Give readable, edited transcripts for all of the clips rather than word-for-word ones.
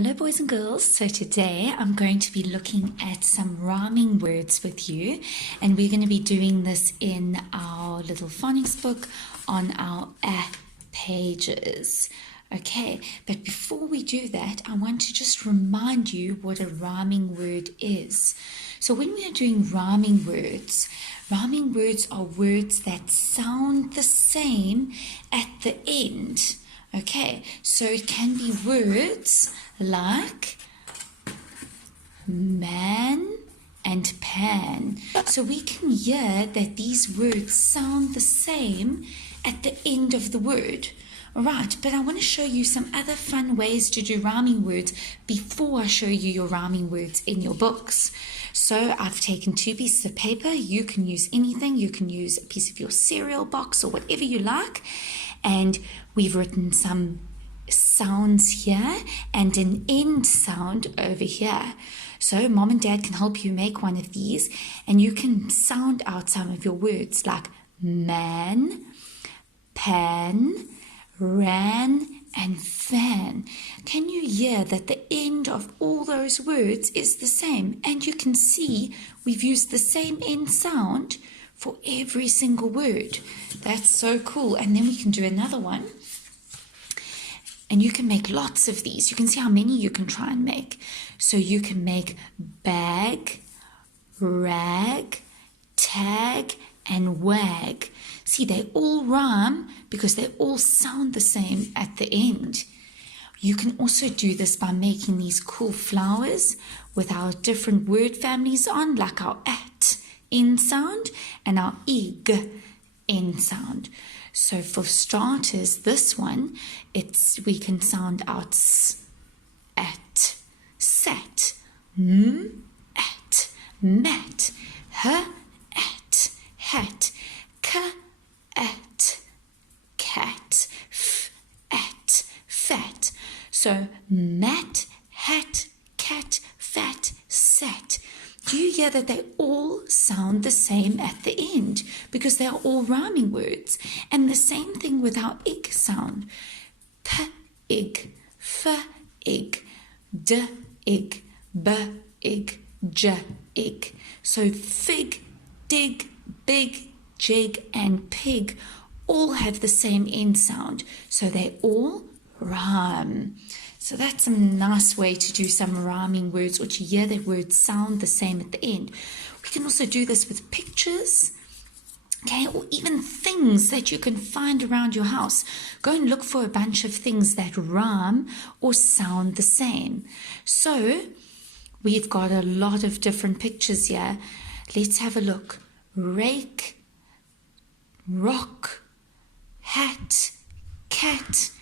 Hello boys and girls, so today I'm going to be looking at some rhyming words with you, and we're going to be doing this in our little phonics book on our pages. Okay, but before we do that, I want to just remind you what a rhyming word is. So when we are doing rhyming words are words that sound the same at the end. Okay, so it can be words like man and pan. So we can hear that these words sound the same at the end of the word. All right, but I want to show you some other fun ways to do rhyming words before I show you your rhyming words in your books. So I've taken 2 pieces of paper. You can use anything. You can use a piece of your cereal box or whatever you like. And we've written some sounds here and an end sound over here. So mom and dad can help you make one of these, and you can sound out some of your words like man, pan, ran, and fan. Can you hear that the end of all those words is the same? And you can see we've used the same end sound for every single word. That's so cool. And then we can do another one. And you can make lots of these. You can see how many you can try and make. So you can make bag, rag, tag, and wag. See, they all rhyme because they all sound the same at the end. You can also do this by making these cool flowers with our different word families on, like our at end sound and our ig end sound. So for starters, this one, we can sound out s, at, sat, at, mat, at, hat, at, cat, at, fat. So mat, hat, cat, fat, sat. Do you hear that they all sound the same at the end? Because they are all rhyming words. And the same thing with our ig sound. P-ig, f-ig, d-ig, b-ig, j-ig. So fig, dig, big, jig, and pig all have the same end sound. So they all rhyme. So that's a nice way to do some rhyming words, or to hear that words sound the same at the end. We can also do this with pictures, okay, or even things that you can find around your house. Go and look for a bunch of things that rhyme or sound the same. So we've got a lot of different pictures here. Let's have a look. Rake, rock, hat, cat,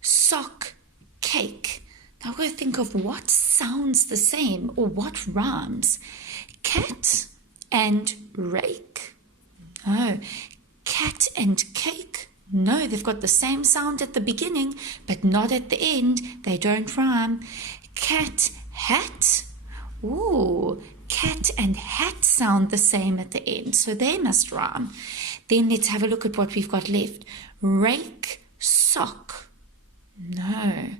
sock, cake. Now we're going to think of what sounds the same or what rhymes. Cat and rake. No. Cat and cake. No, they've got the same sound at the beginning, but not at the end. They don't rhyme. Cat, hat. Ooh, cat and hat sound the same at the end, so they must rhyme. Then let's have a look at what we've got left. Rake, sock. No.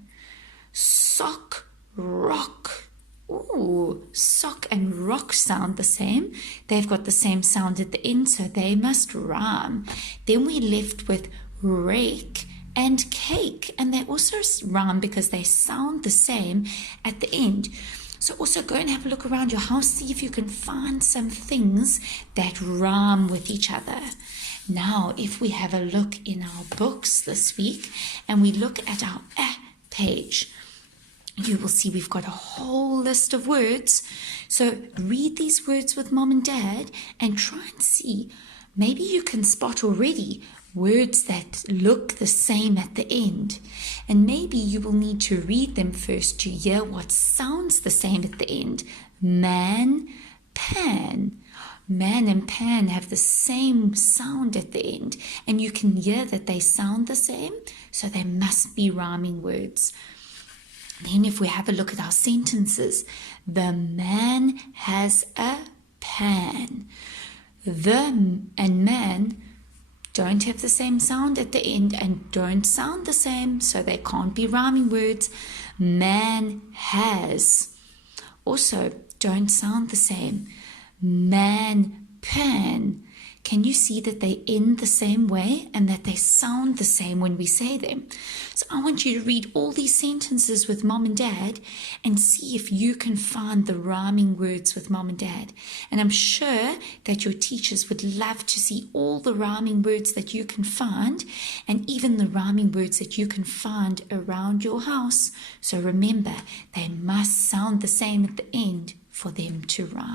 Sock, rock. Ooh, sock and rock sound the same. They've got the same sound at the end, so they must rhyme. Then we're left with rake and cake, and they also rhyme because they sound the same at the end. So also go and have a look around your house, see if you can find some things that rhyme with each other. Now, if we have a look in our books this week and we look at our page, you will see we've got a whole list of words. So read these words with mom and dad and try and see. Maybe you can spot already words that look the same at the end. And maybe you will need to read them first to hear what sounds the same at the end. Man, pan. Man and pan have the same sound at the end. And you can hear that they sound the same, so they must be rhyming words. Then if we have a look at our sentences, the man has a pan. The and man don't have the same sound at the end and don't sound the same, so they can't be rhyming words. Man has also don't sound the same. Man pan. Can you see that they end the same way and that they sound the same when we say them? So I want you to read all these sentences with mom and dad and see if you can find the rhyming words with mom and dad. And I'm sure that your teachers would love to see all the rhyming words that you can find and even the rhyming words that you can find around your house. So remember, they must sound the same at the end for them to rhyme.